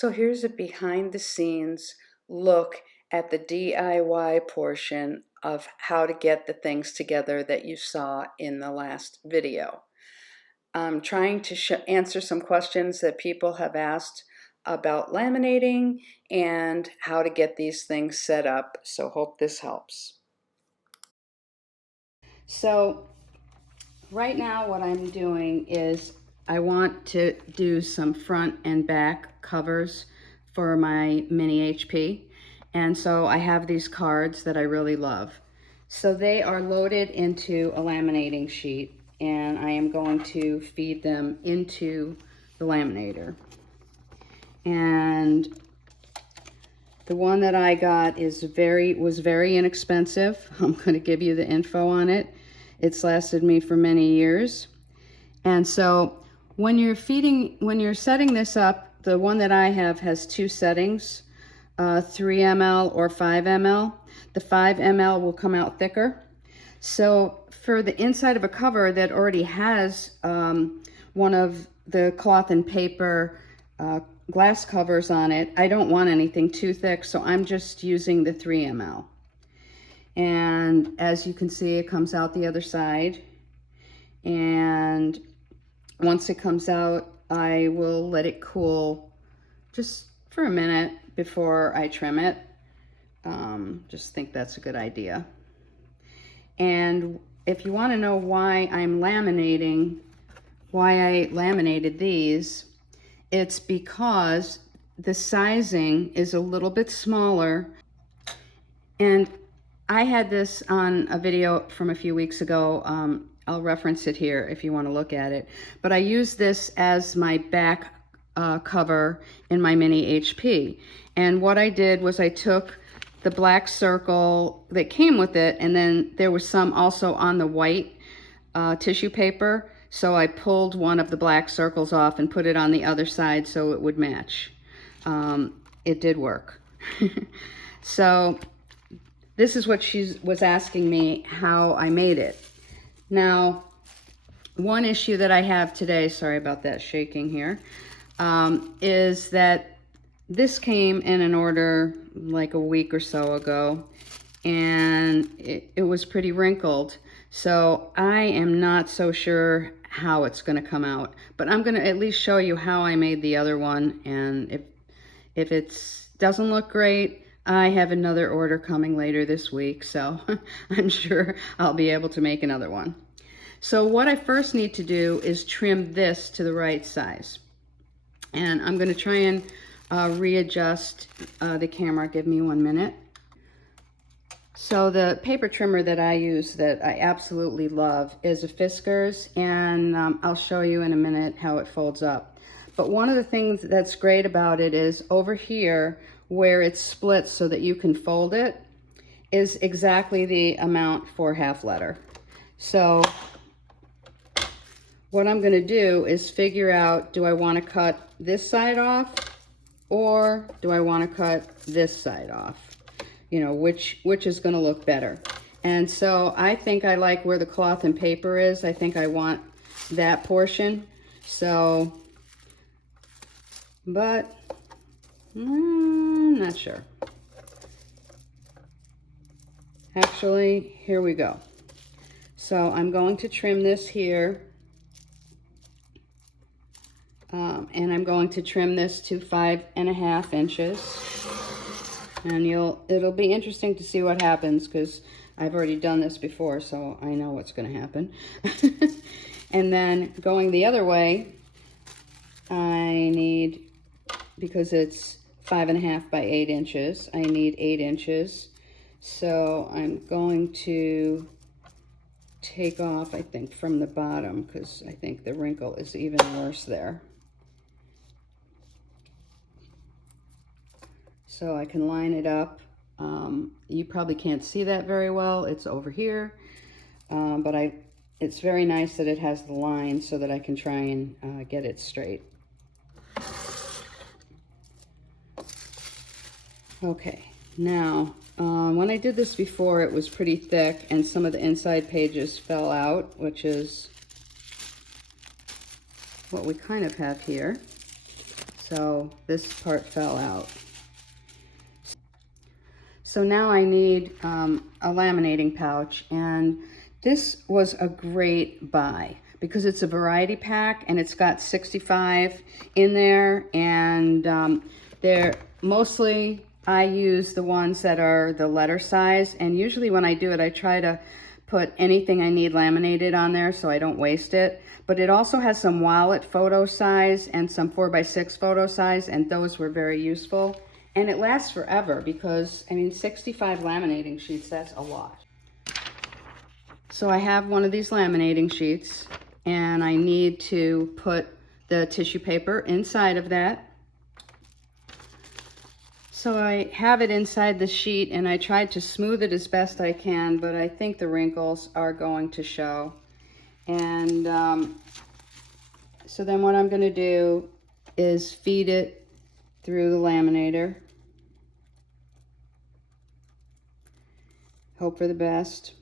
So here's a behind the scenes look at the DIY portion of how to get the things together that you saw in the last video. I'm trying to answer some questions that people have asked about laminating and how to get these things set up, so hope this helps. So right now what I'm doing is I want to do some front and back covers for my mini HP, and so I have these cards that I really love. So they are loaded into a laminating sheet, and I am going to feed them into the laminator. And the one that I got is was very inexpensive. I'm going to give you the info on it. It's lasted me for many years. And so when you're setting this up, the one that I have has two settings, 3 ml or 5 ml. The 5 ml will come out thicker. So for the inside of a cover that already has one of the cloth and paper glass covers on it, I don't want anything too thick, so I'm just using the 3 ml. And as you can see, it comes out the other side. And once it comes out, I will let it cool just for a minute before I trim it. Just think that's a good idea. And if you want to know why I laminated these, it's because the sizing is a little bit smaller. And I had this on a video from a few weeks ago. I'll reference it here if you want to look at it. But I use this as my back cover in my mini HP. And what I did was I took the black circle that came with it, and then there was some also on the white tissue paper. So I pulled one of the black circles off and put it on the other side so it would match. It did work. So this is what she was asking me how I made it. Now, one issue that I have today, sorry about that shaking here, is that this came in an order like a week or so ago, and it was pretty wrinkled. So I am not so sure how it's going to come out, but I'm going to at least show you how I made the other one. And if it doesn't look great, I have another order coming later this week, so I'm sure I'll be able to make another one. So what I first need to do is trim this to the right size. And I'm going to try and readjust the camera. Give me 1 minute. So the paper trimmer that I use that I absolutely love is a Fiskars, and I'll show you in a minute how it folds up. But one of the things that's great about it is over here where it splits so that you can fold it is exactly the amount for half letter. So what I'm going to do is figure out, do I want to cut this side off or do I want to cut this side off? You know, which is going to look better. And so I think I like where the cloth and paper is. I think I want that portion. So, but I'm not sure. Actually, here we go. So I'm going to trim this here. And I'm going to trim this to 5.5 inches. And it'll be interesting to see what happens, because I've already done this before, so I know what's going to happen. And then going the other way, I need, because it's 5.5 by 8 inches, I need 8 inches. So I'm going to take off, I think, from the bottom, because I think the wrinkle is even worse there. So I can line it up. You probably can't see that very well. It's over here. But it's very nice that it has the line so that I can try and get it straight. Okay, now when I did this before, it was pretty thick and some of the inside pages fell out, which is what we kind of have here. so this part fell out. So now I need a laminating pouch, and this was a great buy because it's a variety pack and it's got 65 in there, and they're mostly, I use the ones that are the letter size, and usually when I do it I try to put anything I need laminated on there so I don't waste it. But it also has some wallet photo size and some 4x6 photo size, and those were very useful. And it lasts forever because, I mean, 65 laminating sheets, that's a lot. So I have one of these laminating sheets, and I need to put the tissue paper inside of that. So I have it inside the sheet, and I tried to smooth it as best I can, but I think the wrinkles are going to show. And so then what I'm going to do is feed it through the laminator. Hope for the best.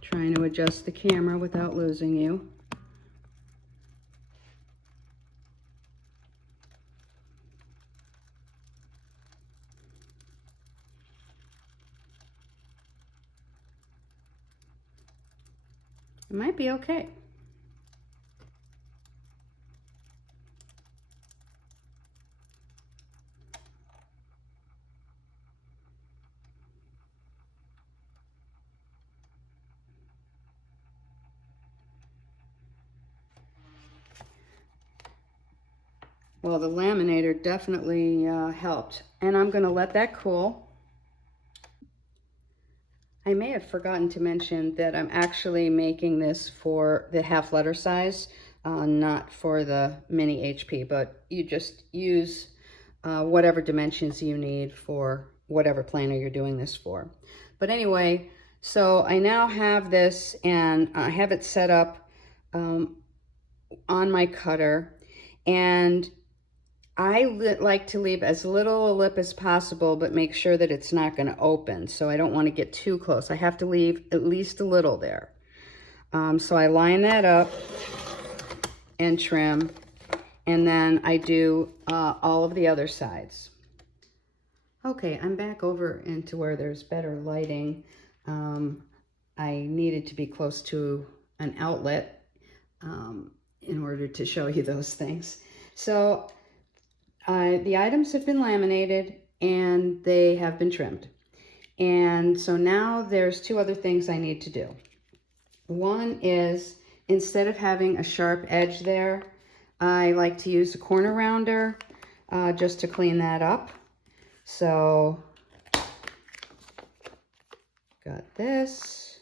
Trying to adjust the camera without losing you. It might be okay. Well, the laminator definitely helped, and I'm going to let that cool. I may have forgotten to mention that I'm actually making this for the half letter size, not for the mini HP, but you just use whatever dimensions you need for whatever planner you're doing this for. But anyway, so I now have this, and I have it set up on my cutter, and I like to leave as little a lip as possible, but make sure that it's not going to open. So I don't want to get too close. I have to leave at least a little there. So I line that up and trim, and then I do all of the other sides. Okay, I'm back over into where there's better lighting. I needed to be close to an outlet in order to show you those things. So the items have been laminated and they have been trimmed. And so now there's two other things I need to do. One is, instead of having a sharp edge there, I like to use a corner rounder just to clean that up. So, got this.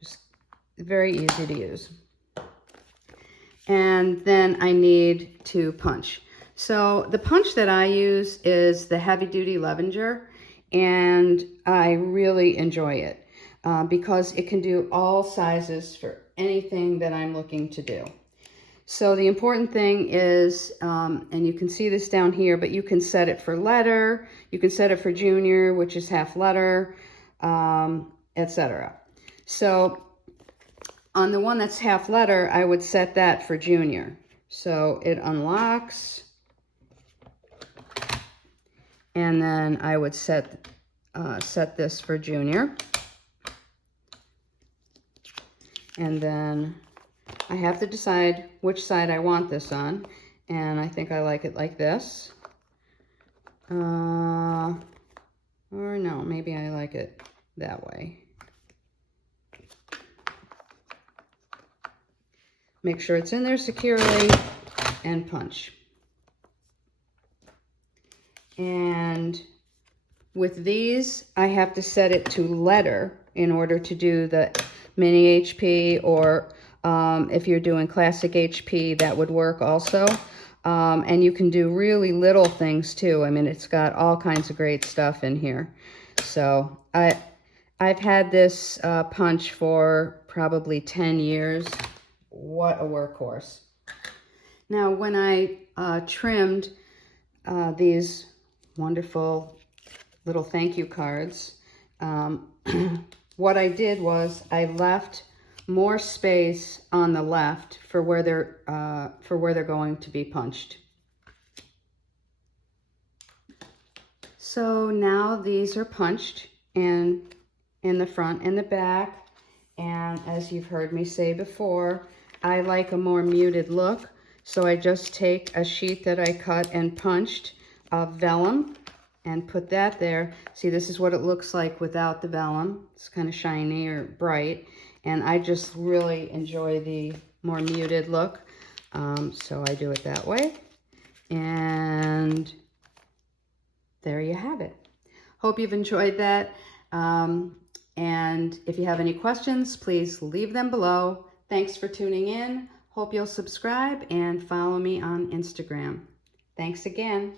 Just very easy to use. And then I need to punch. So the punch that I use is the heavy duty Levenger, and I really enjoy it because it can do all sizes for anything that I'm looking to do. So the important thing is, and you can see this down here, but you can set it for letter, you can set it for junior, which is half letter, etc. So on the one that's half letter, I would set that for junior. So it unlocks, and then I would set this for junior. And then I have to decide which side I want this on, and I think I like it like this. Or no, maybe I like it that way. Make sure it's in there securely and punch. And with these, I have to set it to letter in order to do the mini HP, or if you're doing classic HP, that would work also. And you can do really little things too. I mean, it's got all kinds of great stuff in here. So I've had this punch for probably 10 years. What a workhorse. Now, when I trimmed these wonderful little thank you cards. What I did was I left more space on the left for where they're going to be punched. So now these are punched in the front and the back, and as you've heard me say before, I like a more muted look, so I just take a sheet that I cut and punched of vellum and put that there. See, this is what it looks like without the vellum. It's kind of shiny or bright, and I just really enjoy the more muted look, so I do it that way. And there you have it. Hope you've enjoyed that. And if you have any questions, please leave them below. Thanks for tuning in. Hope you'll subscribe and follow me on Instagram. Thanks again.